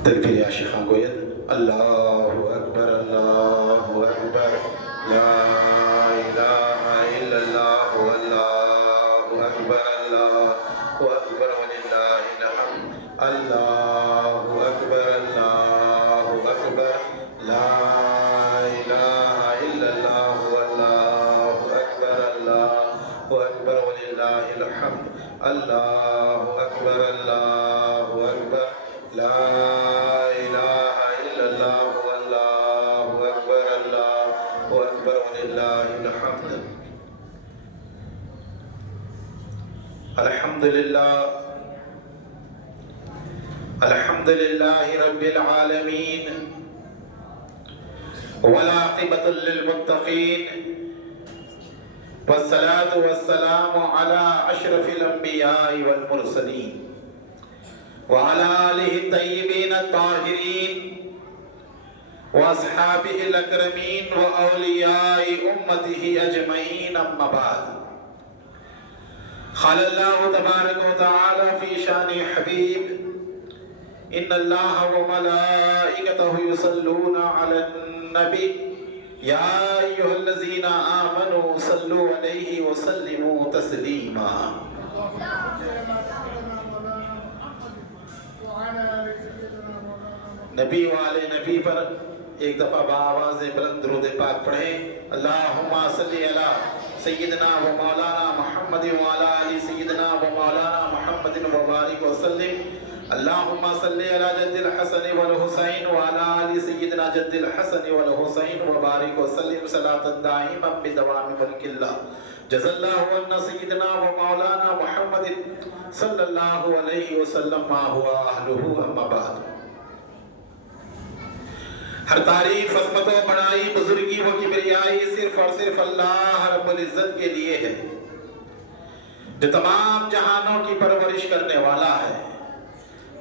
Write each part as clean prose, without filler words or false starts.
تکبیر عاشقان گوید اللہ اکبر لا الہ الا اللہ اللہ اکبر وللہ الحمد اللہ اکبر لا الہ الا اللہ اللہ اکبر وللہ الحمد اللہ اکبر لا الہ الا اللہ اللہ اکبر وللہ الحمد الحمد للہ رب العالمین والعاقبۃ للمتقین والصلاة والسلام على اشرف الانبیاء والمرسلین وعلى آلہ الطیبین الطاہرین واصحابہ الاکرمین واولیاء امتہ اجمعین اما بعد قال اللہ تبارک و تعالی فی شان حبیب ان اللہ وملائکتہ یصلون علی النبی یا ایہا الذین آمنوا صلوا علیہ وسلموا تسلیما نبی والے نبی پر ایک دفعہ بآواز بلند درود پاک پڑھیں اللہم صلی علی سیدنا و مولانا محمد وعلی آل سیدنا و مولانا محمد وبارک وسلم اللہم صلی علی جد الحسن والحسین وعلی آل سیدنا جد الحسن والحسین وبارک وسلم صلاة دائما بدوام ملک اللہ جزا اللہ عنا سیدنا و مولانا محمد صلی اللہ علیہ وسلم ما ہوا اہلہ اما بعد ہر تعریف عظمت و بڑائی بزرگی و کبریائی صرف اور صرف اللہ رب العزت کے لیے ہے جو تمام جہانوں کی پرورش کرنے والا ہے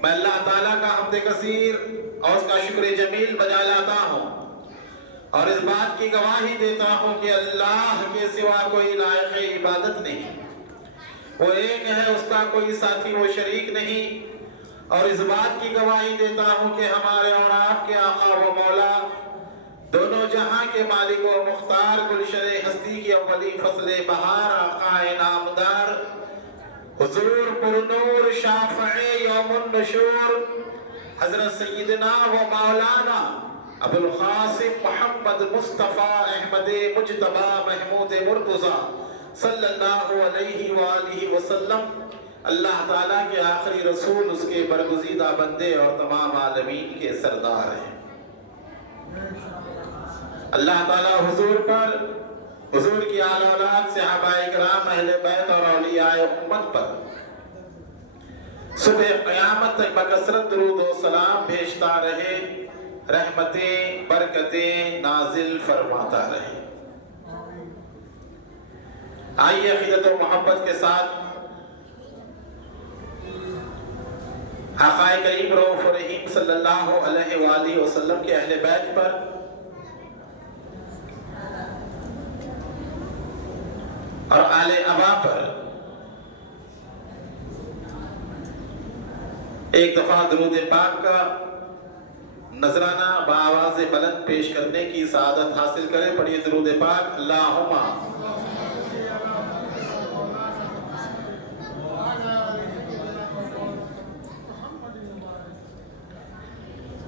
میں اللہ تعالیٰ کا حمد کثیر اور اس کا شکر جمیل بجا لاتا ہوں اور اس بات کی گواہی دیتا ہوں کہ اللہ کے سوا کوئی لائق عبادت نہیں وہ ایک ہے اس کا کوئی ساتھی و شریک نہیں اور اس بات کی گواہی دیتا ہوں کہ ہمارے اور آپ کے آقا و مولا دونوں جہاں کے مالک و مختار گلشن ہستی کی اولی فصل بہار آقا نامدار حضور پرنور شافع یوم النشور حضرت سیدنا و مولانا ابو القاسم محمد مصطفیٰ احمد مجتبی محمود مرتضی صلی اللہ علیہ وآلہ وسلم اللہ تعالیٰ کے آخری رسول اس کے برگزیدہ بندے اور تمام عالمین کے سردار ہیں اللہ تعالیٰ حضور پر حضور کی آل اولاد صحابہ اکرام اہل بیت اور اولیاء امت پر صبح قیامت تک بکثرت درود و سلام بھیجتا رہے رحمتیں برکتیں نازل فرماتا رہے آئیے عقیدت و محبت کے ساتھ آقا کریم رؤوف رحیم صلی اللہ علیہ وآلہ وسلم کے اہل بیت پر اور آل ابا پر ایک دفعہ درود پاک کا نذرانہ بآواز بلند پیش کرنے کی سعادت حاصل کریں پڑھیے درود پاک اللہم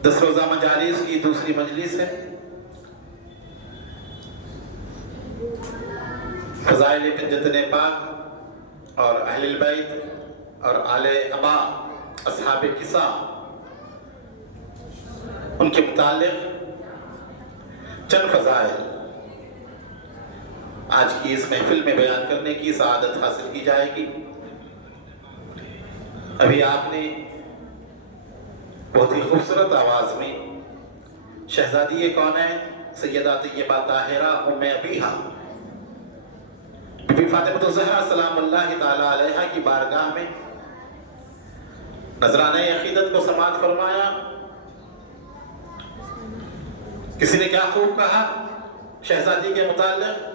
دس روزہ مجالس کی دوسری مجلس ہے فضائل کنجتن پاک اور اہل البیت اور آل ابا اصحاب قصہ ان کے متعلق چند فضائل آج کی اس محفل میں بیان کرنے کی سعادت حاصل کی جائے گی ابھی آپ نے بہت ہی خوبصورت آواز میں شہزادی کونین سیدہ طیبہ طاہرہ ام ابیہا بی بی فاطمہ الزہرا سلام اللہ تعالی علیہا کی بارگاہ میں نذرانہ عقیدت کو سماعت فرمایا کسی نے کیا خوب کہا شہزادی کے متعلق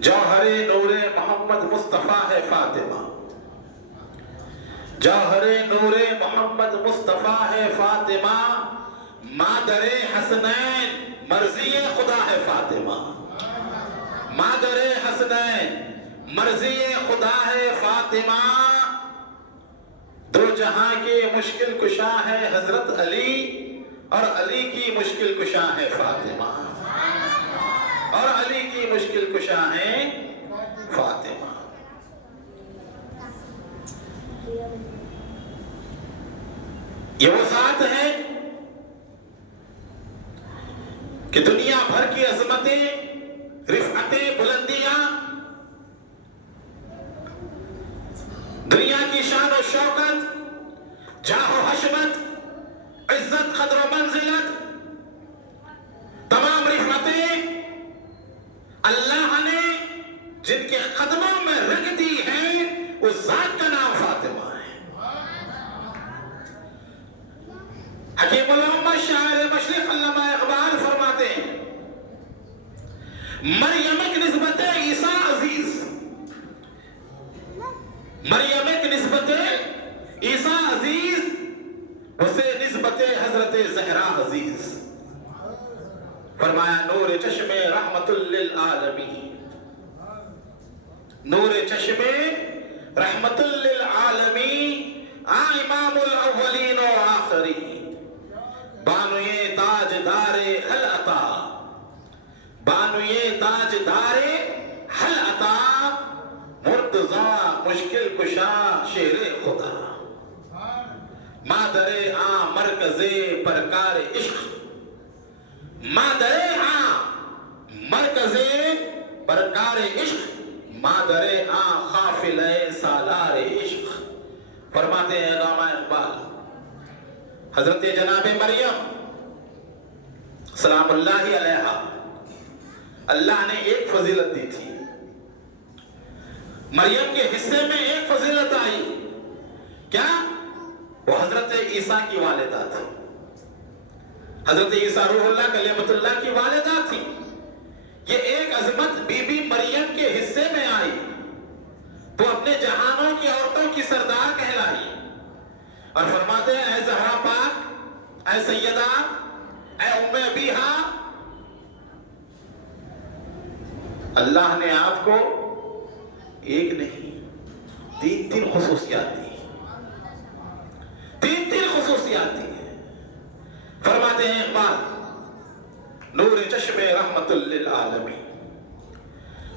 جوہر نور محمد مصطفیٰ ہے فاطمہ جوہر نور محمد مصطفیٰ ہے فاطمہ، مادر حسنین مرضی خدا ہے فاطمہ، مادر حسنین مرضی خدا ہے فاطمہ، دو جہاں کے مشکل کشا ہے حضرت علی، اور علی کی مشکل کشا ہے فاطمہ، اور علی کی مشکل کشا ہے فاطمہ۔ یہ وہ ذات ہے کہ دنیا بھر کی عظمتیں، رفعتیں، بلندیاں، دنیا کی شان و شوکت، جاہ و حشمت، عزت، قدر و منزلت، تمام رفعتیں اللہ نے جن کے قدموں میں رکھ دی ہیں، اس ذات کا نام فاطمہ ہے۔ حکیم الامت شاعر مشرق علامہ اقبال فرماتے ہیں، مریم کی نسبت عیسیٰ عزیز، مریم کی نسبت عیسیٰ عزیز، اسے نسبت حضرت زہرا عزیز۔ فرمایا نور چشم رحمت للعالمین، نور چشم رحمت للعالمین، امام الاولین و آخرین، بانوئے تاجدار حل عطا، بانوئے تاجدار حل عطا، مرتضی مشکل کشا شیر خدا، مادر آں مرکز پرکار عشق، مادر آں مرکز پرکار عشق، مادر آں قافلہ سالار عشق۔ فرماتے ہیں علامہ اقبال، حضرت جناب مریم سلام اللہ علیہا، اللہ نے ایک فضیلت دی تھی، مریم کے حصے میں ایک فضیلت آئی، کیا؟ وہ حضرت عیسیٰ کی والدہ تھی، حضرت عیسیٰ روح اللہ کلمۃ اللہ کی والدہ تھی۔ یہ ایک عظمت بی بی مریم کے حصے میں آئی تو اپنے جہانوں کی عورتوں کی سردار کہلائی، اور فرماتے ہیں اے زہرا پاک، اے سیدہ، اے ام ابیہا، اللہ نے آپ کو ایک نہیں تین خصوصیات دی، تین خصوصیات دی ہیں۔ فرماتے ہیں اقبال، نور چشم رحمت للعالمین،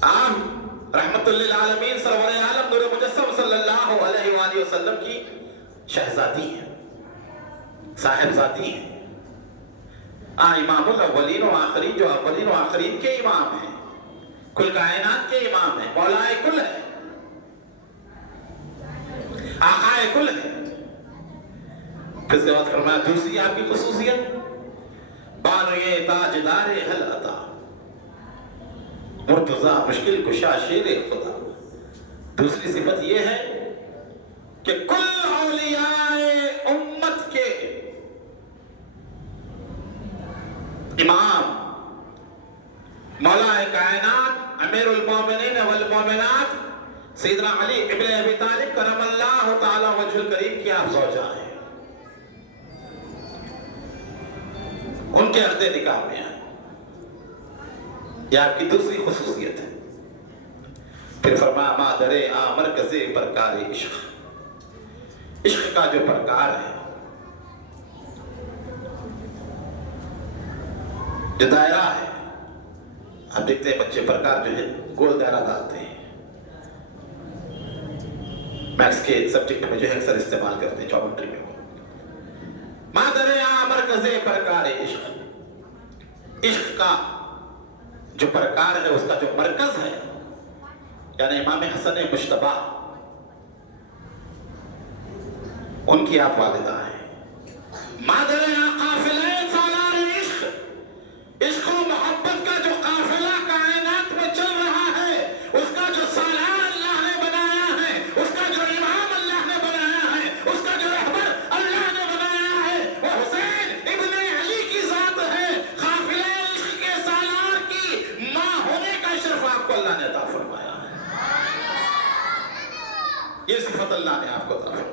آپ رحمت للعالمین سرور عالم نور مجسم صلی اللہ علیہ وآلہ وسلم کی شہزادی ہیں، صاحبزادی ہیں، امام الاولین و آخرین، جو اولین و آخرین کے امام ہیں، کل کائنات کے امام ہیں، مولائے کل ہے، آقائے کل ہے۔ پھر اس کے بعد فرمایا دوسری آپ کی خصوصیت، بانوئے تاجدار حل عطا، مرتضی مشکل کشا شیر خدا۔ دوسری صفت یہ ہے کہ کل اولیاء امت کے امام، مولا کائنات، امیر المومنین والمومنات، سیدنا علی ابن ابی طالب کرم اللہ تعالی وجہ الکریم کی آپ زوجہ ہیں، ان کے عہد نکاح میں آئے، یہ آپ کی دوسری خصوصیت ہے۔ پھر فرمایا مادر آں مرکز پرکار عشق، عشق کا جو پرکار ہے، جو دائرہ ہے، آپ دیکھتے ہیں بچے پرکار جو ہے گول دائرہ ڈالتے ہیں، میتھس کے سبجیکٹ میں جو ہے اکثر استعمال کرتے ہیں، جیومیٹری میں۔ مادر آں مرکز پرکار عشق، عشق کا جو پرکار ہے، اس کا جو مرکز ہے، یعنی امام حسن مجتبی، ان کی آپ والدہ ہیں۔ مادر آں قافلہ سالار عشق، عشق و محبت کا جو قافلہ کائنات میں چل رہا ہے، اس کا جو سالار اللہ نے بنایا ہے، اس کا جو امام اللہ نے بنایا ہے، اس کا جو رہبر اللہ نے بنایا ہے، وہ حسین ابن علی کی ذات ہے۔ قافلہ عشق کے سالار کی ماں ہونے کا شرف آپ کو اللہ نے عطا فرمایا ہے، یہ صفت اللہ نے آپ کو عطا فرمائی۔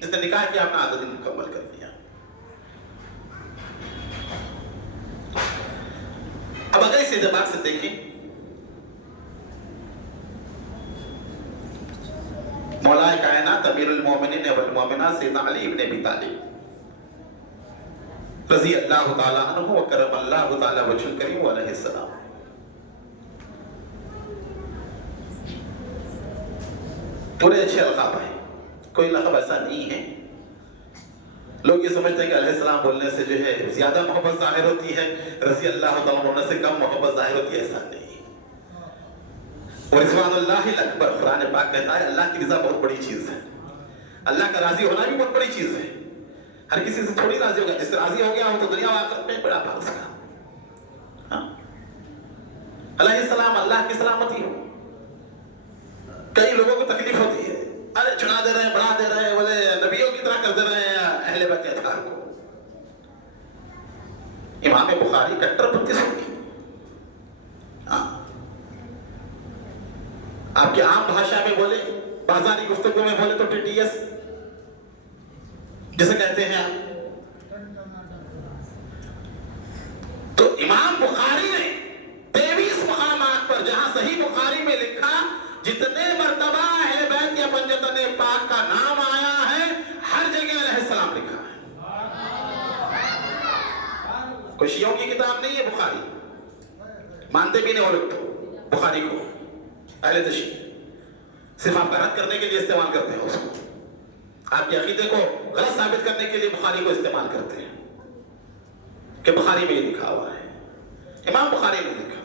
جس نے نکاح کیا اپنا آدھا دن مکمل کر لیا. اب اگر اس اعتبار سے دیکھیں مولا کائنات امیر المومنین والمومنات سیدنا علی ابن ابی طالب رضی اللہ تعالیٰ عنہ وکرم اللہ تعالیٰ وجہ الکریم علیہ السلام تھوڑے اچھے القاب ہیں. کوئی لقب ایسا نہیں ہے. لوگ یہ سمجھتے ہیں کہ علیہ السلام بولنے سے جو ہے زیادہ محبت ظاہر ہوتی ہے, رضی اللہ تعالیٰ بولنے سے کم محبت ظاہر ہوتی ہے, ایسا نہیں. ورضوان اللہ الاکبر, قرآن پاک کہتا ہے اللہ کی رضا بہت بڑی چیز ہے. اللہ کا راضی ہونا بھی بہت بڑی چیز ہے. ہر کسی سے تھوڑی راضی ہوگا, جس سے راضی ہو گیا ہو تو دنیا و آخرت میں بڑا پاس کا. علیہ السلام اللہ کی سلامتی ہو. کئی لوگوں کو تکلیف ہوتی ہے, ارے چڑھا دے رہے ہیں, بڑھا دے رہے ہیں, بولے نبیوں کی طرح کر دے رہے ہیں اہل بیت اطہار کو. امام بخاری کٹر پنتھی سنی. آپ کی عام بھاشا میں بولے, بازاری گفتگو میں بولے تو TTS جسے کہتے ہیں. تو امام بخاری نے 23 مقامات پر جہاں صحیح بخاری میں لکھا جتنے مرتبہ اہل بیت یا پنجتن پاک کا نام آیا ہے ہر جگہ علیہ السلام لکھا ہے. کوئی شیعوں کی کتاب نہیں ہے بخاری, مانتے بھی نہیں وہ لوگ تو بخاری کو. اہل تشیع صرف آپ کا رد کرنے کے لیے استعمال کرتے ہیں اس کو, آپ کے عقیدے کو غلط ثابت کرنے کے لیے بخاری کو استعمال کرتے ہیں کہ بخاری میں یہ لکھا ہوا ہے, امام بخاری نے لکھا.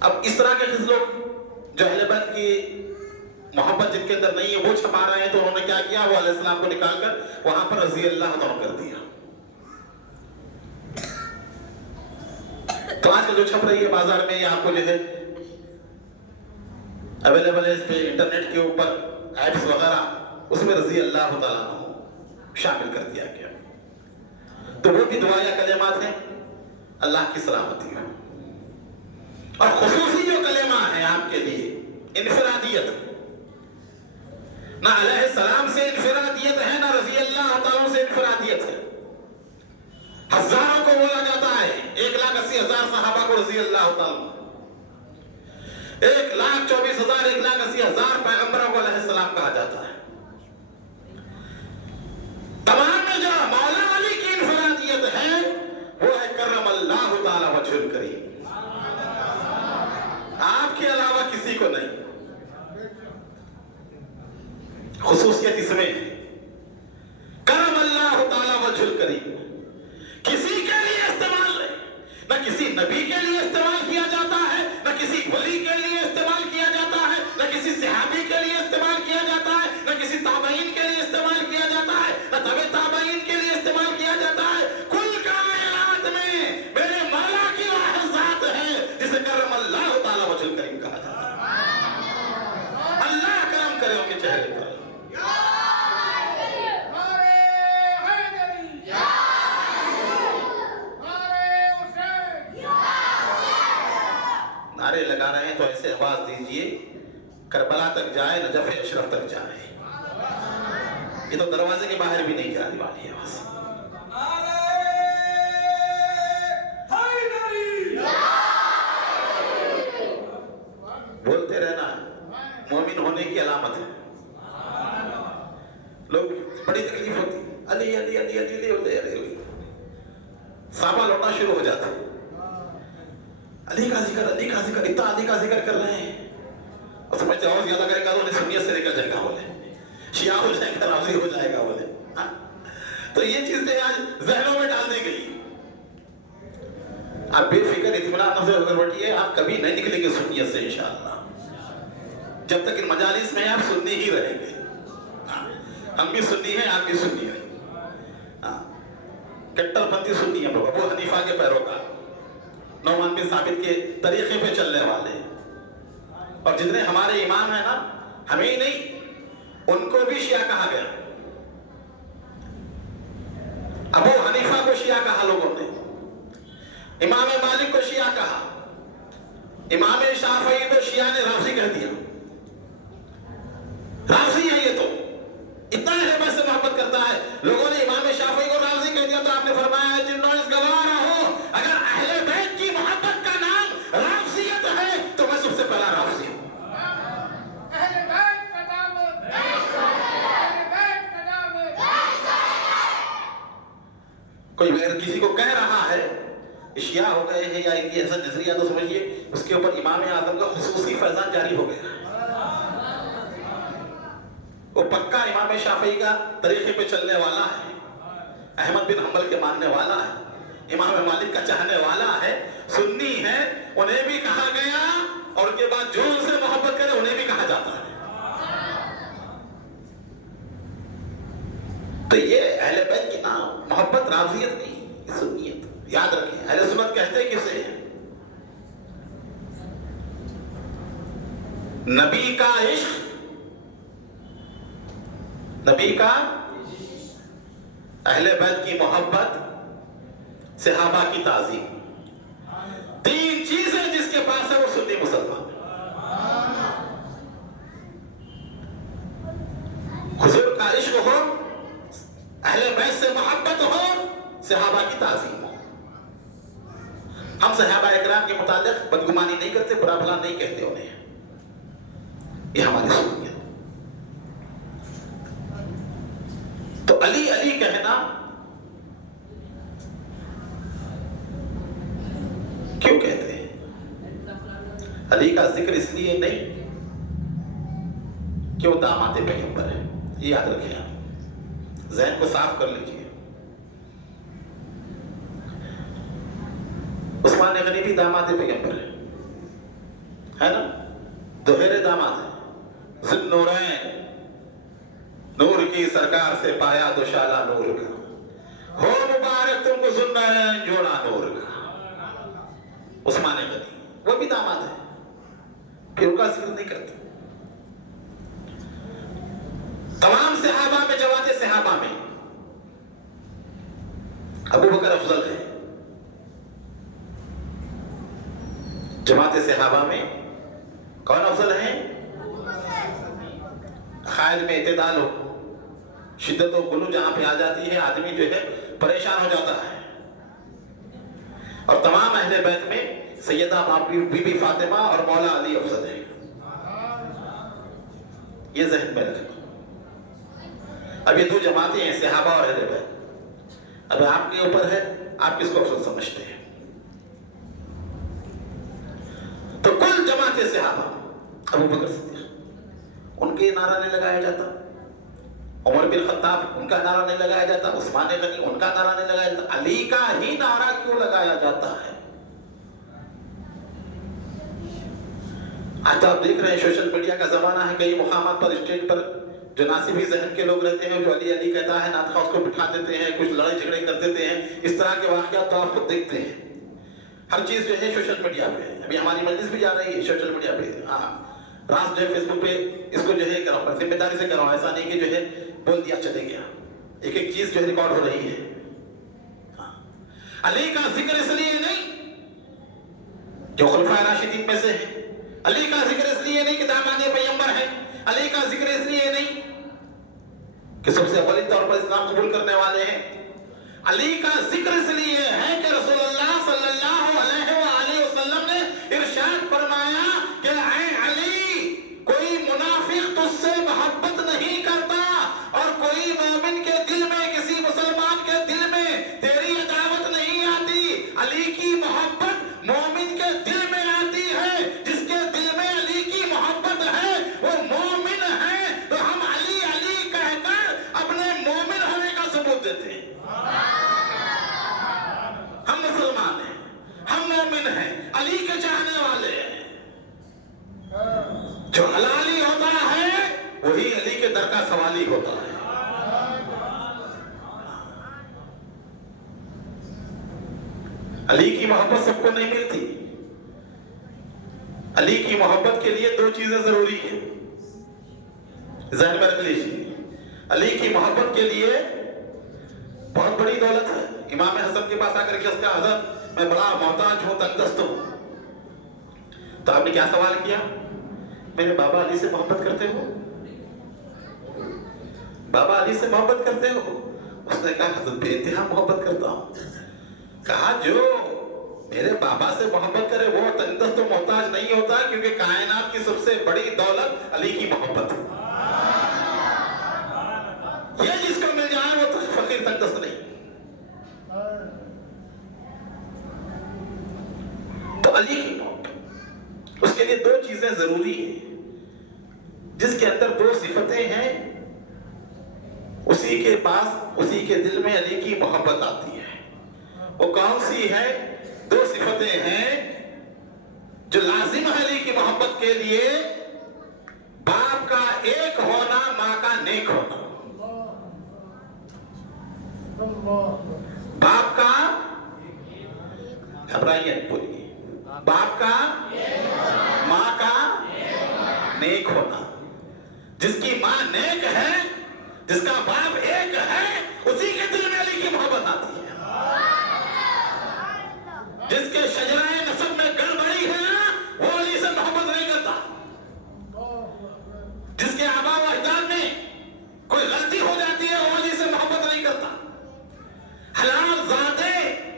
اب اس طرح کے لوگ جو اہل بیت کی محبت جن کے اندر نہیں ہے وہ چھپا رہے ہیں, تو انہوں نے کیا کیا, وہ علیہ السلام کو نکال کر وہاں پر رضی اللہ عنہ کر دیا. تو آج کل جو چھپ رہی ہے بازار میں, یہ آپ کو جو ہے اویلیبل ہے اس پہ انٹرنیٹ کے اوپر ایپس وغیرہ, اس میں رضی اللہ تعالیٰ عنہ شامل کر دیا گیا. تو وہ بھی دعا یا کلمات ہیں اللہ کی سلامتی ہو. اور خصوصی جو کلمہ ہے آپ کے لیے انفرادیت, نہ علیہ السلام سے انفرادیت ہے نہ رضی اللہ تعالیٰ سے انفرادیت ہے. ہزاروں کو بولا جاتا ہے, 1,80,000 صحابہ کو رضی اللہ تعالیٰ, 1,24,000 1,80,000 پیغمبروں کو علیہ السلام کہا جاتا ہے. تمام میں جو مولا علی کی انفرادیت ہے وہ ہے کرم اللہ تعالیٰ وجہ الکریم, آپ کے علاوہ کسی کو نہیں. خصوصیت اس میں ہے کرم اللہ تعالیٰ وجہ الکریم. کسی کے لیے استعمال نہیں, نہ کسی نبی کے لیے استعمال کیا جاتا ہے, نہ کسی ولی کے لیے استعمال کیا جاتا ہے, نہ کسی صحابی کے لیے استعمال کیا جاتا ہے, نہ کسی تابعین کے لیے استعمال کیا جاتا ہے, نہ تبع تابعین کے لیے استعمال کیا جاتا ہے. کل کائنات میں میرے مولا کی واحد ذات ہے جسے کرم اللہ تعالیٰ وجہ الکریم کہا جاتا ہے. اللہ کرم کرے ان کے چہرے پر. نعرے لگا رہے ہیں تو ایسے آواز دیجئے کربلا تک جائے, نجف اشرف تک جائے. یہ تو دروازے کے باہر بھی نہیں جانے والی ہے آواز. بولتے رہنا مومن ہونے کی علامت ہے. لوگ بڑی تکلیف ہوتی, علی علی علی علی علی, صحابہ لوٹنا شروع ہو جاتا. علی کا ذکر اتنا علی کا ذکر کر رہے ہیں, اور سمجھتے اور زیادہ کرے گا تو انہیں سنیت سے نکل جائے گا بولے, شیعہ ہو جائے گا, رافضی ہو جائے گا بولے. تو یہ چیزیں آج ذہنوں میں ڈال دی گئی. آپ بے فکر اطمینان سے بیٹھیے, آپ کبھی نہیں نکلیں گے سنیت سے انشاءاللہ. جب تک ان مجالس میں آپ سنی ہی رہیں گے. ہم بھی سنی ہیں, آپ بھی سنی ہیں. کٹر پنتھی سنی ہم لوگ, ابو حنیفہ کے پیروکار, نعمان بن ثابت کے طریقے پہ چلنے والے. اور جتنے ہمارے امام ہیں نا, ہمیں ہی نہیں ان کو بھی شیعہ کہا گیا. ابو حنیفہ کو شیعہ کہا لوگوں نے, امام مالک کو شیعہ کہا, امام شافعی کو شیعہ نے رافضی کہہ دیا. رافضی ہے یہ تو, اتنا ہے بس کوئی اگر کسی کو کہہ رہا ہے شیعہ ہو گئے ہیں یا ان کی ایسا نظریہ تو سمجھیے اس کے اوپر امام اعظم کا خصوصی فیضان جاری ہو گیا. وہ پکا امام شافعی کا طریقے پہ چلنے والا ہے, احمد بن حنبل کے ماننے والا ہے, امام مالک کا چاہنے والا ہے, سنی ہے, انہیں بھی کہا گیا اور ان کے بعد جو ان سے محبت کرے انہیں بھی کہا جاتا ہے. تو یہ اہل بیت کی نام محبت رافضیت نہیں, سنیت. یاد رکھیں اہل سنت کہتے کسے ہیں؟ نبی کا عشق, نبی کا اہل بیت کی محبت, صحابہ کی تعظیم. تین چیزیں جس کے پاس ہے وہ سنی مسلمان. حضور کا عشق ہو, اہل بیت سے محبت ہو, صحابہ کی تعظیم ہو. ہم صحابہ اکرام کے متعلق بدگمانی نہیں کرتے, برا بھلا نہیں کہتے انہیں, یہ ہماری سنت. تو علی علی کہنا کیوں کہتے ہیں؟ علی کا ذکر اس لیے نہیں کہ وہ داماد پیغمبر ہے, یہ یاد رکھیں آپ, ذہن کو صاف کر لیجیے. عثمان غنی بھی داماد پیغمبر ہے نا, دوہرے داماد ہیں. ذو النورین, نور کی سرکار سے پایا دوشالہ نور کا, ہو مبارک تم کو ذو النورین جوڑا نور کا. عثمان غنی وہ بھی داماد ہے, پھر ان کا ذکر نہیں کرتے. تمام صحابہ میں, جماعت صحابہ میں ابو بکر افضل ہے. جماعت صحابہ میں کون افضل ہیں؟ خائل میں اعتدال ہو, شدت و غلو جہاں پہ آ جاتی ہے آدمی جو ہے پریشان ہو جاتا ہے. اور تمام اہل بیت میں سیدہ بی بی فاطمہ اور مولا علی افضل ہیں. یہ ذہن میں رکھنا. اب یہ دو جماعتیں ہیں, صحابہ اور اہل بیت. اب آپ کے اوپر ہے آپ کس کو افضل سمجھتے ہیں. تو کل جماعت صحابہ, ابو بکر صدیق ان کے نعرہ نہیں لگایا جاتا, عمر بن خطاب ان کا نعرہ نہیں لگایا جاتا, عثمان غنی ان کا نعرہ نہیں لگایا جاتا, علی کا ہی نعرہ کیوں لگایا جاتا ہے؟ آج تو آپ دیکھ رہے ہیں سوشل میڈیا کا زمانہ ہے, کئی مقامات پر اسٹیج پر جو ناصبی ذہن کے لوگ رہتے ہیں, جو علی علی کہتا ہے نعت خواہ اس کو بٹھا دیتے ہیں, کچھ لڑائی جھگڑے کر دیتے ہیں. اس طرح کے واقعات تو آپ خود دیکھتے ہیں. ہر چیز جو ہے سوشل میڈیا پہ ہے. ابھی ہماری مجلس بھی جا رہی ہے سوشل میڈیا پہ. راز جو ہے فیس بک پہ اس کو جو ہے کراؤ, ذمہ داری سے کراؤ, ایسا نہیں کہ جو ہے بول دیا چلے گیا. ایک ایک چیز جو ہے ریکارڈ ہو رہی ہے. علی کا ذکر اس لیے نہیں جو خلفائے راشدین میں سے ہے, علی کا ذکر اس لیے نہیں کہ داماد پیغمبر ہے, علی کا ذکر اس لیے نہیں کہ سب سے اولین طور پر اسلام قبول کرنے والے ہیں. علی کا ذکر اس لیے ہے کہ رسول اللہ صلی اللہ علیہ وآلہ وسلم نے ارشاد فرمایا کہ اے علی, کوئی منافق تجھ سے محبت نہیں کرتا اور کوئی مومن کے دل میں, کسی مسلمان کے دل میں تیری عداوت نہیں آتی. علی کی محبت مومن کے دل میں آتی ہے. جس کے دل میں علی کی محبت ہے وہ مومن ہے. تو ہم علی علی کہہ کر اپنے مومن ہونے کا ثبوت دیتے ہیں. ہم مسلمان ہیں, ہم مومن ہیں, علی کے چاہنے والے ہیں. جو حلالی ہوتا ہے وہی علی کے در کا سوالی ہوتا ہے. علی کی محبت سب کو نہیں ملتی. علی کی محبت کے لیے دو چیزیں ضروری ہیں, ذہن میں رکھ لیجیے. علی کی محبت کے لیے بہت بڑی دولت ہے. امام حسن کے پاس آ کر کہا حضرت میں بڑا محتاج ہوں, تنگ دست ہوں. تو آپ نے کیا سوال کیا؟ میرے بابا علی سے محبت کرتے ہو؟ بابا علی سے محبت کرتے ہو؟ اس نے کہا حضرت بے انتہا محبت کرتا ہوں. کہا جو میرے بابا سے محبت کرے وہ تنگ دست و محتاج نہیں ہوتا, کیونکہ کائنات کی سب سے بڑی دولت علی کی محبت ہے. یہ جس کو مل جائے وہ فقیر تنگ دست نہیں. میں ضروری ہے. جس کے اندر دو صفتیں ہیں اسی کے پاس اسی کے دل میں علی کی محبت آتی ہے. وہ کون سی ہے؟ دو صفتیں ہیں جو لازم ہے علی کی محبت کے لیے. باپ کا ایک ہونا، ماں کا نیک ہونا. باپ کا گھبرائیے بولیے، باپ کا ماں کا نیک ہونا. جس کی ماں نیک ہے، جس کا باپ ایک ہے، اسی کے دل میں علی کی محبت آتی ہے. جس کے شجرائے نسب میں گڑبڑی ہے نا، وہ علی سے محبت نہیں کرتا. جس کے آبا و اجداد میں کوئی غلطی ہو جاتی ہے، وہ علی سے محبت نہیں کرتا. حلال زادے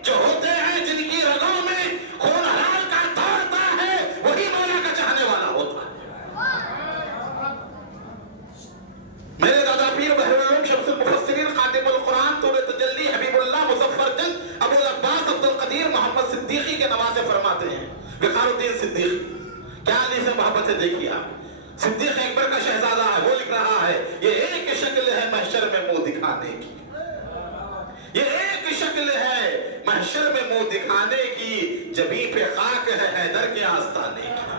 جو ہوتے ہیں، جن کی رگوں میں خون حلال کا دوڑتا ہے، وہی مولا کا چاہنے والا ہوتا ہے. میرے دادا پیر بحر شمس المفسرین خاتم القرآن طور تجلی حبیب اللہ مظفر جنگ ابو العباس عبد القدیر محمد صدیقی کے نواسے فرماتے ہیں، وقار الدین صدیقی. کیا علی سے محبت ہے؟ دیکھیے آپ، صدیق اکبر کا شہزادہ ہے، وہ لکھ رہا ہے یہ ایک شکل ہے محشر میں منہ دکھانے کی. یہ ایک شکل ہے محشر میں منہ دکھانے کی، جبیں پہ خاک ہے حیدر کے آستانے کی.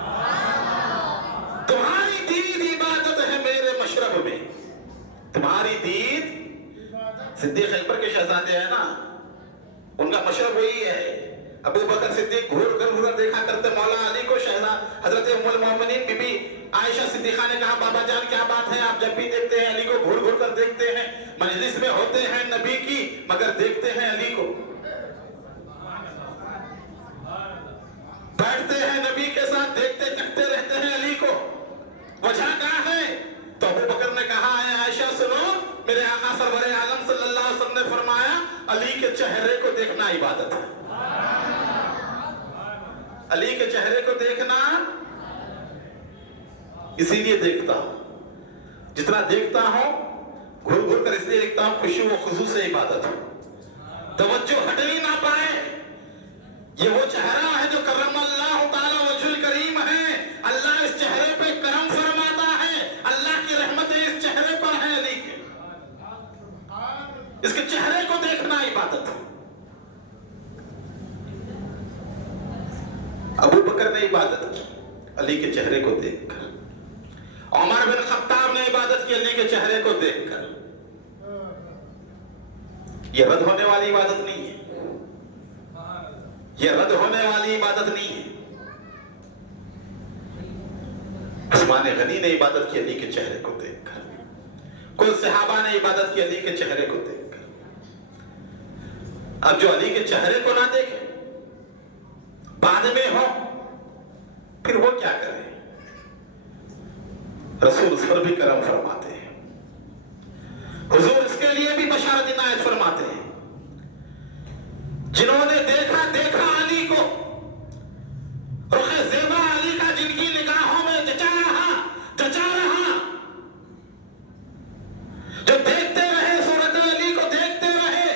تمہاری دید عبادت ہے میرے مشرب میں. تمہاری دید، صدیق اکبر کے شہزادے ہیں نا، ان کا مشرب وہی ہے. ابو بکر صدیق گھور کر دیکھا کرتے مولا علی کو. حضرت ام المومنین بی بی عائشہ صدیقہ نے کہا بابا جان کیا بات ہے، آپ جب بھی دیکھتے ہیں علی کو گھور کر دیکھتے ہیں. مجلس میں ہوتے ہیں نبی کی مگر دیکھتے ہیں علی کو. بیٹھتے ہیں نبی کے ساتھ، دیکھتے چکتے رہتے ہیں علی کو. وجہ کیا ہے؟ تو ابو بکر نے کہا ہے عائشہ سنو، میرے آقا سرور عالم صلی اللہ علیہ وسلم نے فرمایا علی کے چہرے کو دیکھنا عبادت ہے. علی کے چہرے کو دیکھنا، اسی لیے دیکھتا ہوں. جتنا دیکھتا ہوں گھر کر اس لیے دیکھتا ہوں، خشوع و خضوع سے عبادت ہے. توجہ ہٹنی نہ پائے. یہ وہ چہرہ ہے جو کرم اللہ تعالی وجہ الکریم ہے. اللہ اس چہرے پہ کرم فرماتا ہے. اللہ کی رحمتیں اس چہرے پر ہے علی کے. اس کے چہرے کو دیکھنا عبادت ہے. ابو بکر نے عبادت کی علی کے چہرے کو دیکھ کر. عمر بن خطاب نے عبادت کی علی کے چہرے کو دیکھ کر. یہ رد ہونے والی عبادت نہیں ہے. یہ رد ہونے والی عبادت نہیں ہے. عثمان غنی نے عبادت کی علی کے چہرے کو دیکھ کر. کل صحابہ نے عبادت کی علی کے چہرے کو دیکھ کر. اب جو علی کے چہرے کو نہ دیکھے، بعد میں ہو، پھر وہ کیا کرے؟ رسول اس پر بھی کرم فرماتے ہیں. حضور اس کے لیے بھی بشارت عنایت فرماتے ہیں. جنہوں نے دیکھا علی کو، رخ زیبا علی کا جن کی نگاہوں میں جچا رہا، جو دیکھتے رہے صورت علی کو دیکھتے رہے،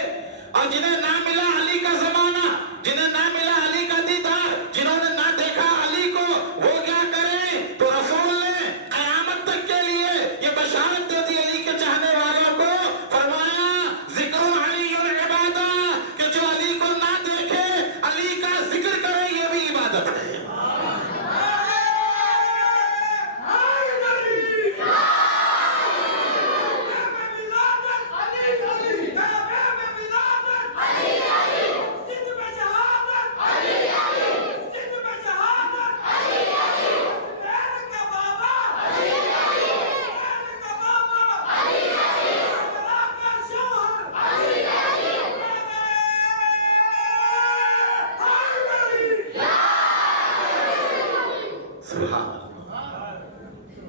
اور جنہیں نہ ملا علی کا زمانہ، جنہیں نہ ملا علی کا دیدار، جنہوں نے نہ دیکھا علی کو، وہ کیا کریں؟ تو رسول نے قیامت تک کے لیے یہ بشارت دے دی علی کے چاہنے والوں کو. فرمایا ذکر علی العبادہ، کہ جو علی کو نہ دیکھے علی کا ذکر کرے، یہ بھی عبادت ہے.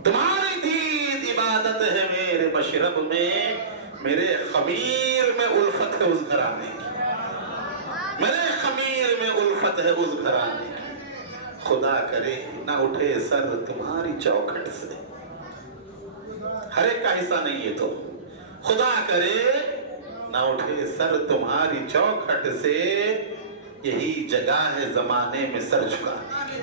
تمہاری دید عبادت ہے میرے مشرب میں، میرے خمیر میں الفت ہے اس گھرانے کی. میرے خمیر میں الفت ہے اس گھرانے کی. خدا کرے نہ اٹھے سر تمہاری چوکھٹ سے. ہر ایک کا حصہ نہیں ہے تو خدا کرے نہ اٹھے سر تمہاری چوکھٹ سے. یہی جگہ ہے زمانے میں سر جھکانے کی.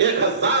1000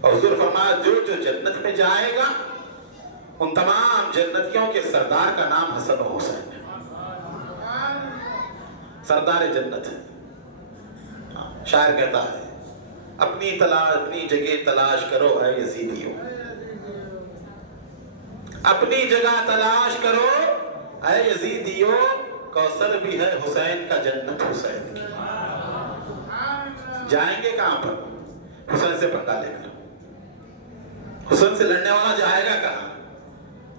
اور حضور فرمایا جو جنت میں جائے گا ان تمام جنتیوں کے سردار کا نام حسن و حسین ہے، سردار جنت ہے۔ شاعر کہتا ہے اپنی جگہ تلاش کرو اے یزیدیو، اپنی جگہ تلاش کرو اے یزیدیو، کوثر بھی ہے حسین کا جنت حسین کی۔ جائیں گے کہاں پر؟ حسین سے پنگا لے کر۔ حسین سے لڑنے والا جائے گا کہاں؟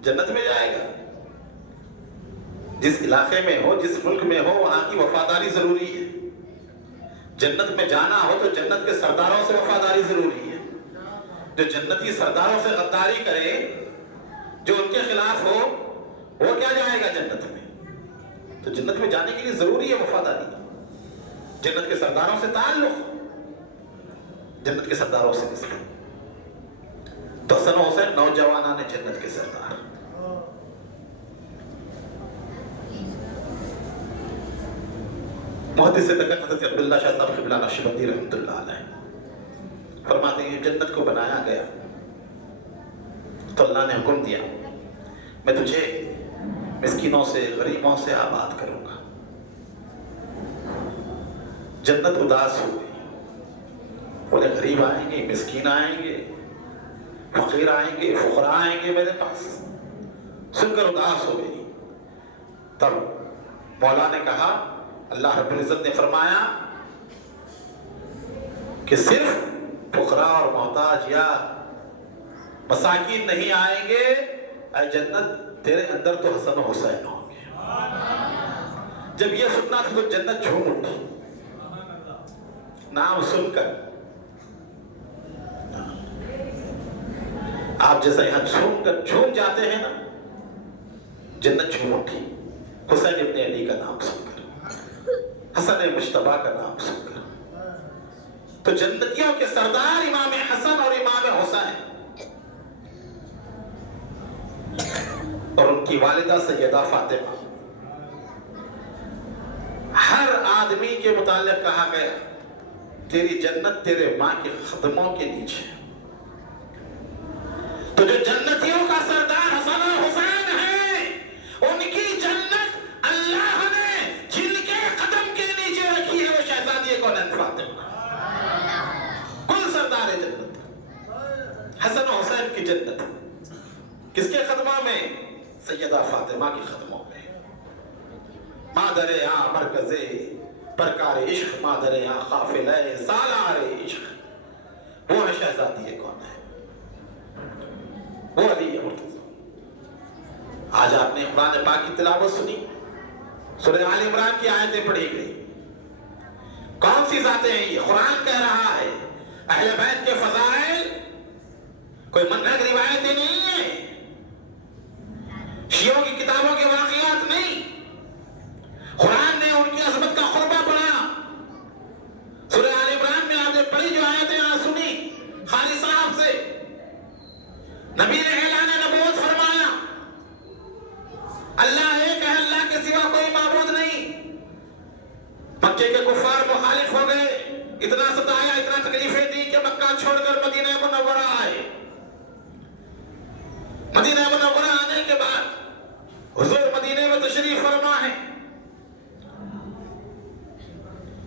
جنت میں جائے گا۔ جس علاقے میں ہو، جس ملک میں ہو، وہاں کی وفاداری ضروری ہے۔ جنت میں جانا ہو تو جنت کے سرداروں سے وفاداری ضروری ہے۔ جو جنتی سرداروں سے غداری کرے، جو ان کے خلاف ہو، وہ کیا جائے گا جنت میں؟ تو جنت میں جانے کے لیے ضروری ہے وفاداری، جنت کے سرداروں سے تعلق، جنت کے سرداروں سے نسبت۔ تو حسن و حسین نوجوانان جنت کے سردار۔ محدث دکن حضرت عبداللہ شاہ صاحب قبلہ نقشبندی رحمۃ اللہ علیہ فرماتے ہیں جنت کو بنایا گیا تو اللہ نے حکم دیا میں تجھے مسکینوں سے، غریبوں سے آباد کروں گا۔ جنت اداس ہو گئی، بولے غریب آئیں گے، مسکین آئیں گے، فقیر آئیں گے، فقراء آئیں گے میرے پاس، سن کر اداس ہو گئی۔ تب مولا نے کہا، اللہ رب العزت نے فرمایا کہ صرف فقراء اور محتاج یا مساکین نہیں آئیں گے، اے جنت تیرے اندر تو حسن و حسین ہوں گے۔ جب یہ سننا تھا تو جنت جھوم اٹھی، نام سن کر۔ آپ جیسا یہاں جھوم جاتے ہیں نا، جنت جھوم اٹھی حسین ابن علی کا نام سن کر، حسن مجتبیٰ کا نام سن کر۔ تو جنتیوں کے سردار امام حسن اور امام حسین اور ان کی والدہ سیدہ فاطمہ۔ ہر آدمی کے متعلق کہا گیا تیری جنت تیرے ماں کے قدموں کے نیچے۔ تو جو جنتیوں کا سردار حسن و حسین ہے، ان کی جنت اللہ نے جن کے قدم کے نیچے رکھی ہے وہ شہزادی کونین فاطمہ، کل سردار جنت۔ حسن و حسین کی جنت کس کے قدموں میں؟ سیدہ فاطمہ کے قدموں میں۔ مادر آ مرکز پرکار عشق، مادر آ قافلہ سالار عشق، وہ ہے شہزادی کونین، وہ علی مرتضیٰ۔ آج آپ نے قرآن پاک کی تلاوت سنی، سورہ آل عمران کی آیتیں پڑھی گئی۔ کون سی ذاتیں ہیں یہ؟ قرآن کہہ رہا ہے اہل بیت کے فضائل کوئی منہج روایتیں نہیں ہیں، شیعوں کی کتابوں کے واقعات نہیں۔ قرآن نے ان کی عظمت کا خطبہ پڑھا۔ سورہ آل عمران میں آپ نے پڑھی جو آیتیں آج سنی خالی صاحب سے، نبی نے اعلان نبوت فرمایا، اللہ ایک ہے، اللہ کے سوا کوئی معبود نہیں۔ مکے کے کفار مخالف ہو گئے، اتنا ستایا، اتنا تکلیفیں دی کہ مکہ چھوڑ کر مدینہ منورہ آئے۔ مدینہ منورہ آنے کے بعد حضور مدینہ میں تشریف فرما ہے،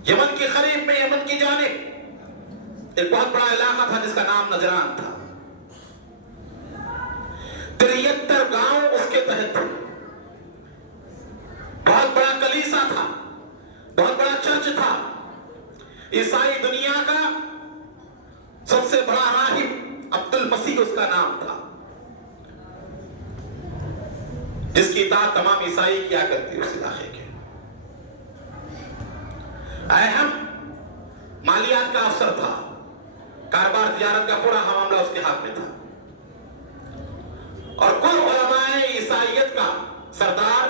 یمن کی قریب میں، یمن کی جانب ایک بہت بڑا علاقہ تھا جس کا نام نجران تھا۔ 73 گاؤں اس کے تحت تھے، بہت بڑا کلیسا تھا، بہت بڑا چرچ تھا۔ عیسائی دنیا کا سب سے بڑا راہب عبد المسیح اس کا نام تھا، جس کی اطاعت تمام عیسائی کیا کرتے اس علاقے کے۔ اہم مالیات کا افسر تھا، کاروبار تجارت کا پورا معاملہ اس کے ہاتھ میں تھا، اور کل علماء عیسائیت کا سردار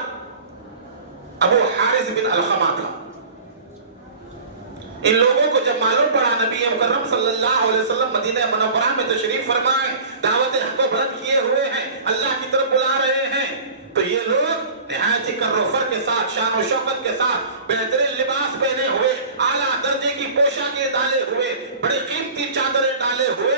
ابو حارث بن الخما تھا۔ ان لوگوں کو جب معلوم پڑا نبی مکرم صلی اللہ علیہ وسلم مدینہ منورہ میں تشریف فرمائے، دعوت حق کو بلند کیے ہوئے ہیں، اللہ کی طرف بلا رہے ہیں، تو یہ لوگ نہایت ہی کر و فر کے ساتھ، شان و شوکت کے ساتھ، بہترین لباس پہنے ہوئے، اعلیٰ درجے کی پوشاکیں ڈالے ہوئے، بڑی قیمتی چادریں ڈالے ہوئے،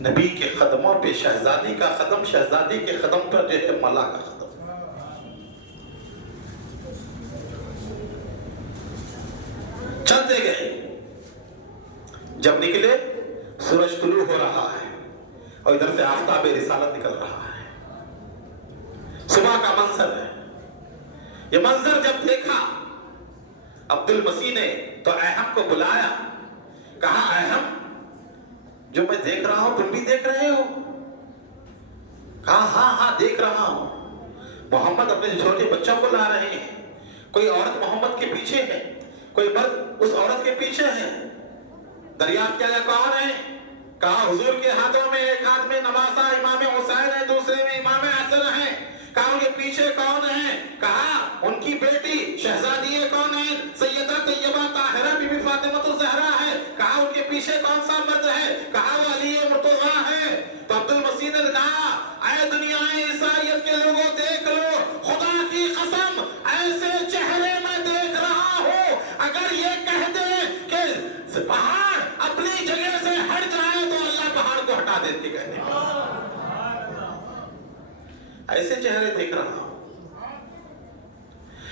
نبی کے قدموں پہ شہزادی کا قدم، شہزادی کے قدم پر جو ہے ملا کا قدم. چلتے گئے، جب نکلے سورج طلوع ہو رہا ہے اور ادھر سے آفتاب رسالت نکل رہا ہے. صبح کا منظر ہے. یہ منظر جب دیکھا عبد المسیح نے تو اہم کو بلایا، کہا اہم جو میں دیکھ رہا ہوں تم بھی دیکھ رہے ہو؟ کہا ہاں ہاں دیکھ رہا ہوں. محمد اپنے چھوٹے بچوں کو لا رہے ہیں، کوئی عورت محمد کے پیچھے ہے، کوئی مرد اس عورت کے پیچھے ہے. دریافت کیا کون ہے؟ کہا حضور کے ہاتھوں میں ایک ہاتھ میں نواسہ امام حسین ہے، دوسرے میں امام حسن ہے. کہا ان کے پیچھے کون ہے؟ کہا ان کی بیٹی شہزادی کون ہے؟ سیدہ طیبہ طاہرہ بی بی فاطمہ الزہرا ہے. کہا ان کے پیچھے کون سا مرد ہے؟ کہا وہ علی مرتضیٰ ہے. تو عبد المسیح نے کہا اے دنیا عیسائیت کے لوگوں دیکھ لو، خدا کی قسم ایسے چہرے میں دیکھ رہا ہوں، اگر یہ کہہ دے کہ پہاڑ اپنی جگہ سے ہٹ جائے تو اللہ پہاڑ کو ہٹا دیتے. کہنے ایسے چہرے دیکھ رہا ہوں.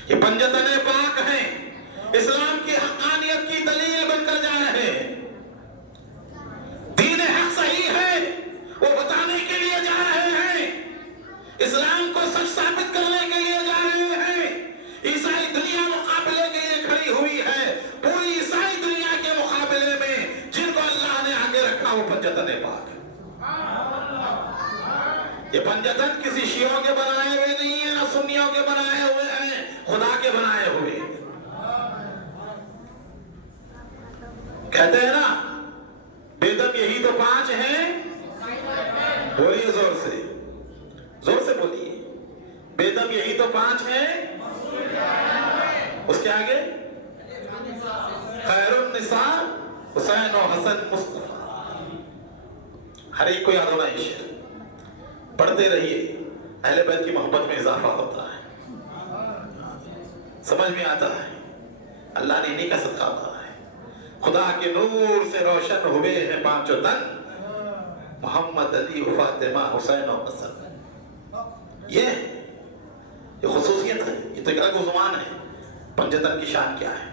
یہ پنجتن پاک ہیں، اسلام کی حقانیت کی دلیل بن کر جا رہے ہیں. دین حق صحیح ہے وہ بتانے کے لیے جا رہے ہیں، اسلام کو سچ ثابت کرنے کے لیے جا رہے ہیں. عیسائی دنیا مقابلے کے لیے کھڑی ہوئی ہے. پوری عیسائی دنیا کے مقابلے میں جن کو اللہ نے آگے رکھا وہ پنجتن پاک. یہ پنجتن کسی شیعوں کے بنائے ہوئے نہیں ہیں، نہ سنیوں کے بنائے ہوئے ہیں، خدا کے بنائے ہوئے. کہتے ہیں نا بیدم یہی تو پانچ ہیں. بولیے زور سے، زور سے بولیے. بیدم یہی تو پانچ ہیں. اس کے آگے خیر النساء حسین و حسن مصطفیٰ. ہر ایک کو یاد ہونا یہ شعر. پڑھتے رہیے، اہل بیت کی محبت میں اضافہ ہوتا ہے، سمجھ میں آتا ہے. اللہ نے انہی کا صدقہ دیا ہے. خدا کے نور سے روشن ہوئے ہیں پانچوں تن، محمد علی فاطمہ حسین و حسن. یہ خصوصیت ہے، یہ تو ایک الگ عنوان ہے. پنجتن کی شان کیا ہے؟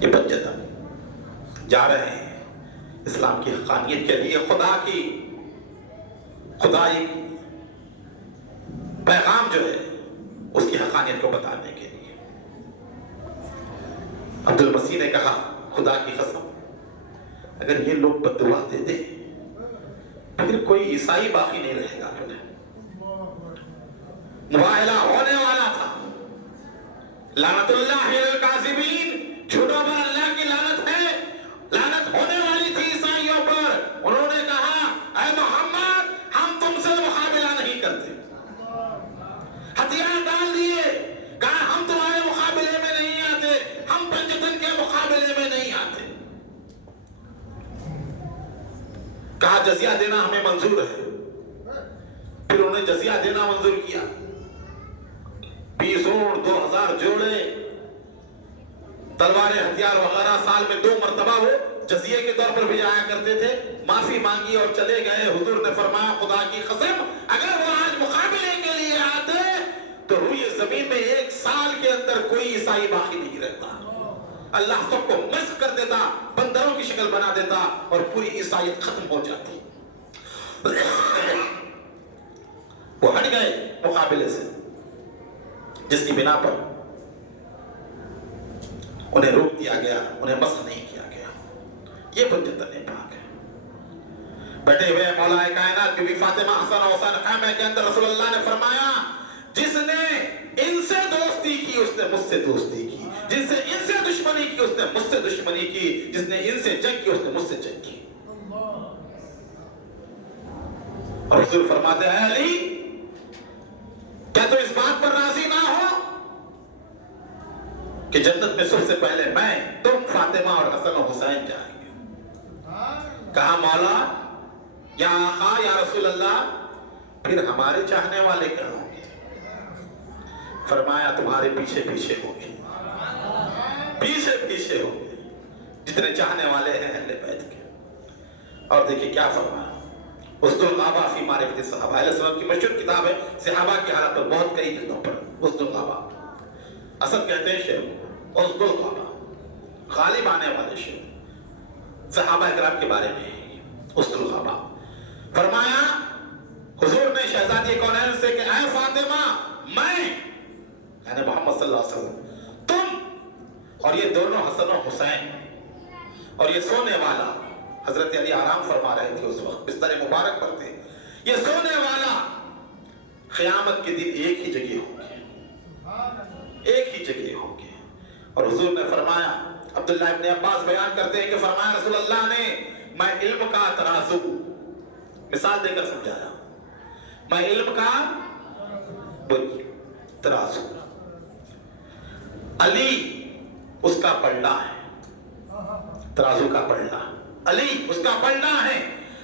یہ پنجتن جا رہے ہیں اسلام کی حقانیت کے لیے، خدا کی خدائی پیغام جو ہے اس کی حقانیت کو بتانے کے لیے. عبد المسیح نے کہا خدا کی قسم اگر یہ لوگ بد دعا دے دیں پھر کوئی عیسائی باقی نہیں رہے گا. مباہلہ ہونے والا تھا. لعنت اللہ الکاذبین، جھوٹوں پر اللہ کی لعنت ہے. لعنت ہونے والی تھی عیسائیوں پر. انہوں نے کہا اے محمد ہم تم سے مقابلہ نہیں کرتے. ہتھیار ڈال دیے، کہا ہم تمہارے مقابلے میں نہیں آتے، ہم پنجتن کے مقابلے میں نہیں آتے. کہا جزیہ دینا ہمیں منظور ہے. پھر انہوں نے جزیہ دینا منظور کیا. 20 اونٹ 2000 جوڑے تلواریں ہتھیار وغیرہ، سال میں 2 مرتبہ وہ جزیے کے طور پر بھی جایا کرتے تھے. معافی مانگی اور چلے گئے. حضور نے فرمایا خدا کی قسم اگر وہ آج مقابلے کے لیے آتے تو روئے زمین میں 1 سال کے اندر کوئی عیسائی باقی نہیں رہتا. اللہ سب کو مسخ کر دیتا، بندروں کی شکل بنا دیتا اور پوری عیسائیت ختم ہو جاتی. وہ ہٹ گئے مقابلے سے، جس کی بنا پر انہیں روک دیا گیا، انہیں مسخ نہیں کیا گیا. یہ پنجتن پاک ہے. بیٹھے ہوئے مولا کائنات بی بی فاطمہ حسن و حسین خیمے کے اندر رسول اللہ نے فرمایا جس نے ان سے دوستی کی اس نے مجھ سے دوستی کی، جس نے ان سے دشمنی کی اس نے مجھ سے دشمنی کی، جس نے ان سے جنگ کی اس نے مجھ سے جنگ کی. اور رسول فرماتے ہیں علی کیا تو اس بات پر راضی نہ ہو کہ جنت میں سب سے پہلے میں، تم، فاطمہ اور حسن و حسین جائیں گے. کہا مولا یا آقا یا رسول اللہ پھر ہمارے چاہنے والے کیا ہوں گے؟ فرمایا تمہارے پیچھے پیچھے ہوں گے، پیچھے پیچھے ہوں گے جتنے چاہنے والے ہیں اہل بیت کے. اور دیکھیں کیا فرمایا، اسد الغابہ فی معرفت الصحابہ، اہل سنت کی مشہور کتاب ہے صحابہ کی حالت پر، بہت کئی جلدوں پر، اسد الغابہ، اصل کہتے ہیں شیخ اسد الغابہ، غالب آنے والے شیخ، صحابہ اکرام کے بارے میں اسد الغابہ۔ فرمایا حضور نے شہزادی کونین سے کہ اے فاطمہ، میں یعنی محمد صلی اللہ علیہ وسلم، تم اور یہ دونوں حسن و حسین اور یہ سونے والا، حضرت علی آرام فرما رہے تھے اس وقت، بستر مبارک پر تھے، یہ سونے والا قیامت کے دن ایک ہی جگہ ہوں گے، ایک ہی جگہ ہوں گے۔ اور حضور نے فرمایا، عبداللہ ابن عباس بیان کرتے ہیں کہ فرمایا رسول اللہ نے، میں علم کا ترازو، مثال دے کر سمجھایا، میں علم کا ترازو، علی اس کا پلڑا ہے، ترازو کا پلڑا، علی اس کا پلڑا ہے،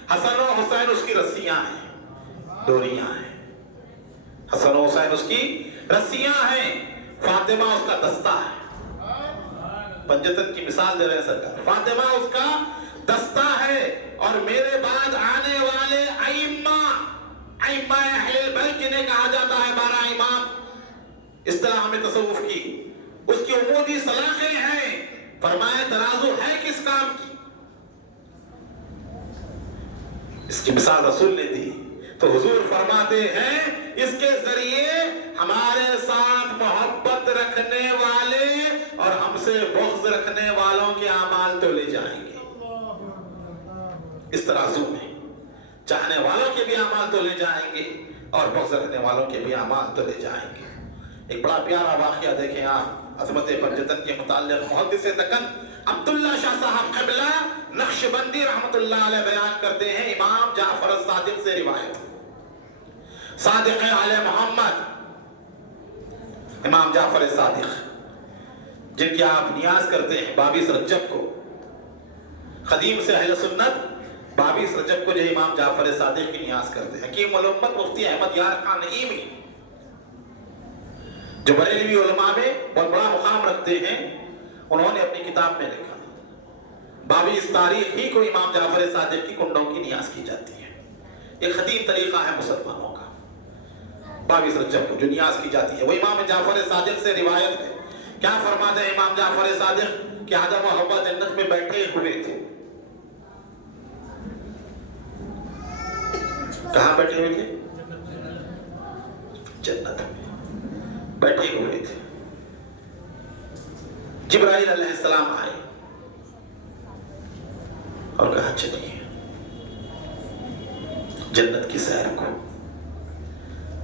حسن و حسین اس کی رسیاں ہیں، ڈوریاں ہیں، حسن و حسین اس کی رسیاں ہیں، فاطمہ اس کا دستہ ہے، پنجتن کی مثال دے رہے ہیں سرکار، فاطمہ اس کا دستہ ہے، اور میرے بعد آنے والے ائمہ اہل بیت جنہیں کہا جاتا ہے 12 امام اصطلاح میں تصوف کی، اس کی عمودی سلاخیں ہیں۔ فرمایا ترازو ہے کس کام کی؟ اس کی مثال رسول نے دی، تو حضور فرماتے ہیں اس کے ذریعے ہمارے ساتھ محبت رکھنے والے اور ہم سے بغض رکھنے والوں کے اعمال تو لے جائیں گے، اس ترازو میں چاہنے والوں کے بھی اعمال تو لے جائیں گے اور بغض رکھنے والوں کے بھی اعمال تو لے جائیں گے۔ ایک بڑا پیارا واقعہ دیکھیں آپ عظمت پنجتن کے متعلق، محدث دکن عبداللہ شاہ صاحب قبلہ نقشبندی رحمت اللہ علیہ بیان کرتے ہیں، امام جعفر الصادق سے روایت، صادق آل محمد امام جعفر صادق، جن کی آپ نیاز کرتے ہیں 22 رجب کو، قدیم سے اہل سنت 22 رجب کو جو امام جعفر صادق کی نیاز کرتے ہیں۔ حکیم الامت مفتی احمد یار خان نعیمی، جو بریلوی علماء میں بہت بڑا مقام رکھتے ہیں، انہوں نے اپنی کتاب میں لکھا 22 تاریخ ہی کو امام جعفر صادق کی کنڈوں کی نیاز کی جاتی ہے، ایک قدیم طریقہ ہے مسلمانوں کا، 22 رجب کو جو نیاز کی جاتی ہے وہ امام جعفر صادق سے روایت ہے۔ کیا فرماتے ہیں امام جعفر صادق کہ آدم و حوا جنت میں بیٹھے ہوئے تھے، کہاں بیٹھے ہوئے تھے؟ جنت میں بیٹھے ہوئے تھے، جبرائیل علیہ السلام آئے اور کہا چلیے جنت کی سیر کو،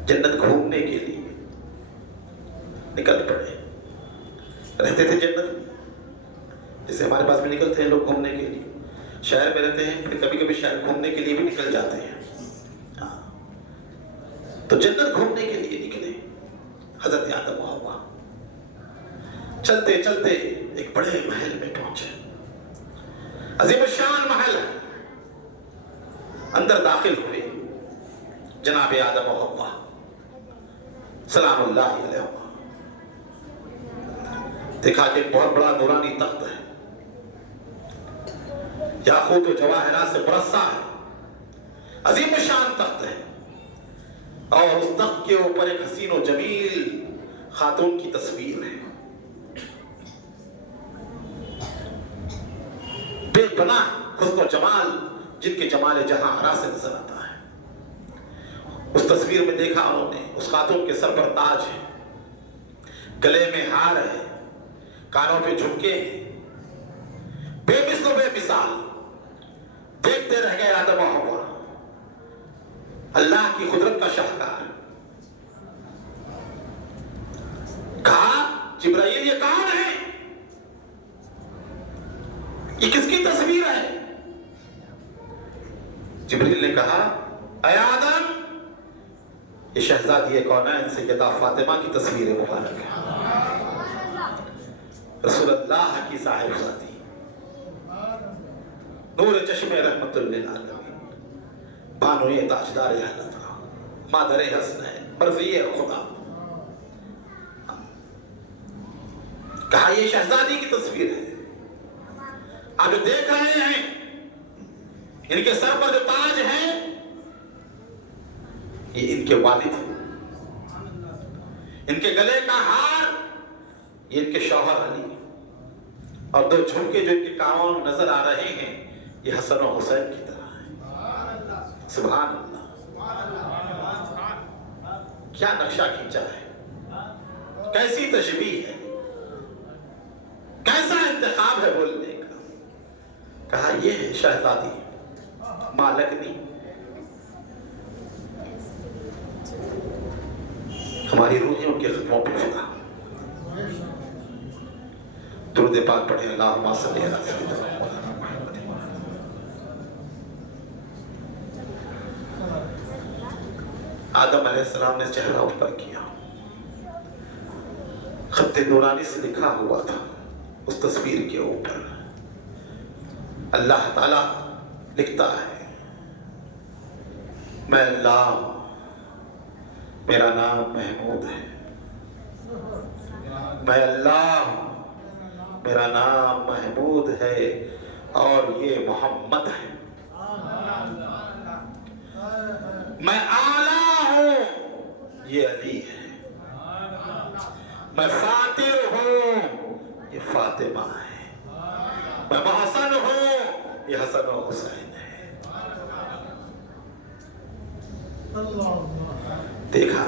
جنت گھومنے کے لیے نکل پڑے۔ رہتے تھے جنت میں، جیسے ہمارے پاس بھی نکلتے ہیں لوگ گھومنے کے لیے، شہر میں رہتے ہیں پھر کبھی کبھی شہر گھومنے کے لیے بھی نکل جاتے ہیں، تو جنت گھومنے کے لیے نکلے حضرت آدم و حوا، چلتے چلتے ایک بڑے محل میں پہنچے، عظیم الشان محل، اندر داخل ہوئے، جناب آدم و حوا سلام اللہ علیہ، دیکھا کہ ایک بہت بڑا نورانی تخت ہے، یاقوت و جواہرات سے مرصع ہے، عظیم الشان تخت ہے، اور اس تخت کے اوپر ایک حسین و جمیل خاتون کی تصویر ہے، بے پناہ حسن و جمال، جن کے جمال جہاں آرا سے نظر آتا ہے۔ اس تصویر میں دیکھا انہوں نے اس خاتون کے سر پر تاج ہے، گلے میں ہار ہے، کانوں پہ جھمکے ہیں، بے مثل و بے مثال، دیکھتے رہ گئے آدم و حوا، اللہ کی قدرت کا شاہکار۔ کہا جبرائیل یہ کون ہے؟ یہ کس کی تصویر ہے؟ جبرائیل نے کہا اے آدم، یہ شہزادی کونین سیدہ فاطمہ کی تصویر مبارک ہے، رسول اللہ کی صاحب ذاتی، نور چشم رحمت للعالمین، بانوئے تاجدار اہلت، مادر حسنین، مرضی خدا۔ کہا یہ شہزادی کی تصویر ہے، آپ دیکھ رہے ہیں ان کے سر پر جو تاج ہے یہ ان کے والد ہیں، ان کے گلے کا ہار یہ ان کے شوہر علی ہیں، اور دو جھمکے جو ان کے کانوں میں نظر آ رہے ہیں یہ حسن و حسین کی طرح ہیں۔ سبحان اللہ، کیا نقشہ کھینچا ہے، کیسی تشبیہ ہے، کیسا انتخاب ہے بولنے کا۔ کہا یہ ہے شہزادی مالکنی، ہماری روحیں ان کے قدموں پہ فدا۔ درود پاک پڑھیں، اللہم صلی علی سیدنا محمد۔ آدم علیہ السلام نے چہرہ اوپر کیا، خط نورانی سے لکھا ہوا تھا اس تصویر کے اوپر، اللہ تعالیٰ لکھتا ہے میں اللہ ہوں، میرا نام محمود ہے، میں اللہ ہوں، میرا نام محمود ہے، اور یہ محمد ہے، میں اعلیٰ ہوں، یہ علی ہے، میں فاتر ہوں، یہ فاطمہ ہے، میں محسن ہوں، یہ حسن و حسین ہے۔ دیکھا،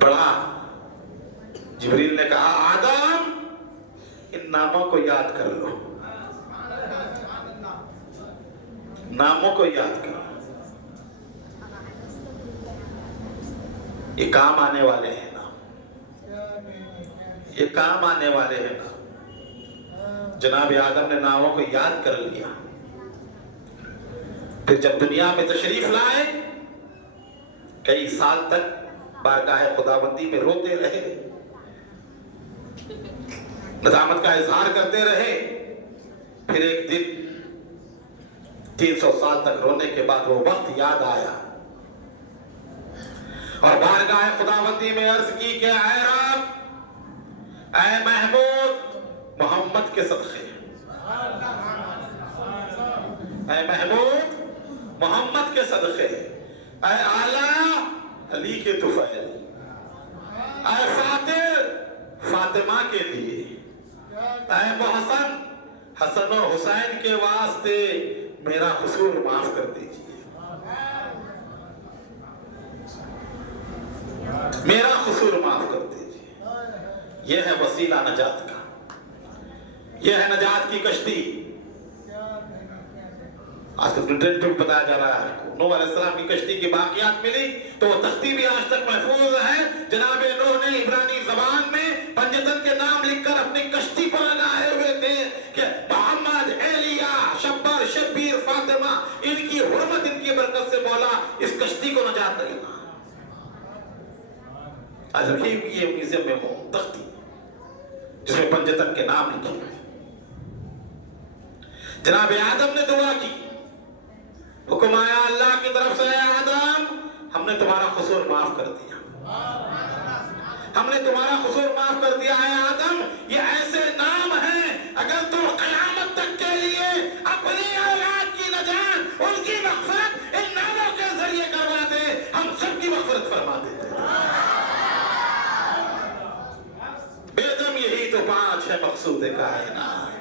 پڑھا، جبریل نے کہا آدم ان ناموں کو یاد کر لو، ناموں کو یاد کرو، یہ کام آنے والے ہیں نام، یہ کام آنے والے ہیں نام۔ جناب آدم نے ناموں کو یاد کر لیا، پھر جب دنیا میں تشریف لائے کئی سال تک بارگاہ خداوندی میں روتے رہے، ندامت کا اظہار کرتے رہے، پھر ایک دن 300 سال تک رونے کے بعد وہ وقت یاد آیا اور بارگاہ خداوندی میں عرض کی کہ اے رب، اے محمود محمد کے صدقے، اے محمود محمد کے صدقے، اے اعلیٰ علی کے طفیل، اے فاتر فاطمہ کے لیے، اے محسن حسن و حسین کے واسطے میرا قصور معاف کر دیجیے، میرا قصور معاف کر دیجیے۔ یہ ہے وسیلہ نجات کا، یہ ہے نجات کی کشتی۔ آج تک ڈیٹیل بتایا جا رہا ہے، نوح علیہ السلام کی کشتی کی باقیات ملی تو وہ تختی بھی آج تک محفوظ ہے۔ جناب نوح نے عبرانی زبان میں پنجتن کے نام لکھ کر اپنی کشتی پر لگائے ہوئے تھے کہ محمد، ایلیا، شبر، شبیر، فاطمہ، ان کی حرمت، ان کی برکت سے مولا اس کشتی کو نجات دے گا۔ آج رکھی ہوئی یہ میوزیم میں وہ تختی جس میں پنجتن کے نام لکھے ہوئے۔ جناب آدم نے دعا کی، حکم آیا اللہ کی طرف سے، اے آدم ہم نے تمہارا قصور معاف کر دیا، ہم نے تمہارا قصور معاف کر دیا۔ اے آدم یہ ایسے نام ہیں اگر تم قیامت تک کے لیے اپنی اولاد کی نجات، ان کی مغفرت ان ناموں کے ذریعے کروا دے، ہم سب کی مغفرت فرما دیتے۔ بیدم یہی تو پانچ ہے مقصود کائنات،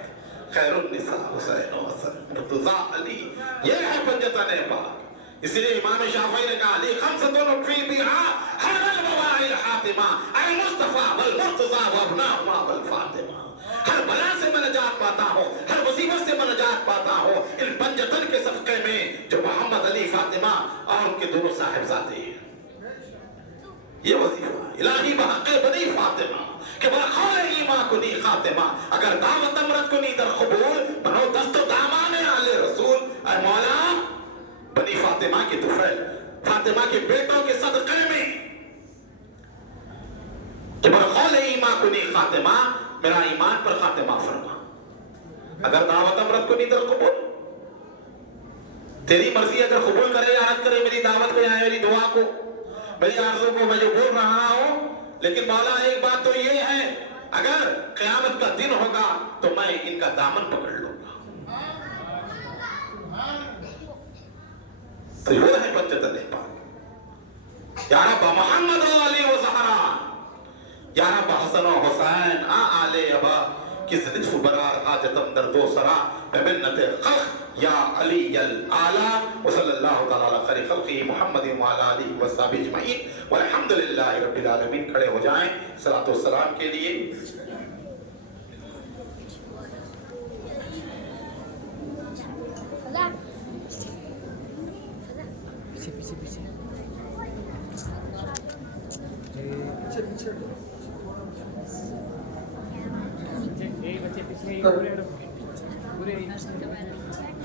خیر النساء حسین و حسن مرتضیٰ علی، یہ ہے پنجتن پاک۔ اس لیے امام شافعی نے کہا علی خمسۃ فی بہا حل البوائی حاتمہ، المصطفیٰ والمرتضیٰ وابناہما والفاطمہ۔ ہر بلا سے میں نجات پاتا ہوں، ہر مصیبت سے میں نجات پاتا ہوں ان پنجتن کے صدقے میں جو محمد علی فاطمہ اور ان کے دونوں صاحبزادے ہیں۔ یہ وظیفہ الہی بحق بنی فاطمہ کہ برخال ایماں کنی خاتمہ، اگر دعوت امرت کنی در قبول، بنو دست و دامان آل رسول۔ اے مولا بنی فاطمہ کے طفیل، فاطمہ کے بیٹوں کے صدقے میں کہ برخال ایماں کنی خاتمہ، میرا ایمان پر خاتمہ فرما۔ اگر دعوت امرت کنی در قبول، تیری مرضی اگر قبول کرے یا رد کرے میری دعوت کو یا میری دعا کو، میری آرزو کو، میں جو بول رہا ہوں، لیکن مولا ایک بات تو یہ ہے اگر قیامت کا دن ہوگا تو میں ان کا دامن پکڑ لوں گا، تو وہ ہے بجت الحباب. یا رب محمد و علی و زہرا، یا رب حسن و حسین آل ابا کس لطف برار حاجتم درد و سرا بمنت خلق یا علی الاعلی وصلی اللہ تعالی علی خیر خلقی محمد وعلی آلہ وصحبہ اجمعین والحمدللہ رب العالمین. کھڑے ہو جائیں صلاۃ و سلام کے لیے.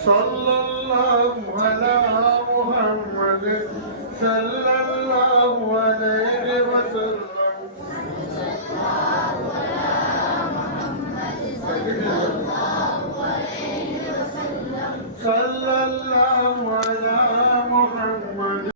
صلی اللہ علی محمد صلی اللہ علیہ وسلم.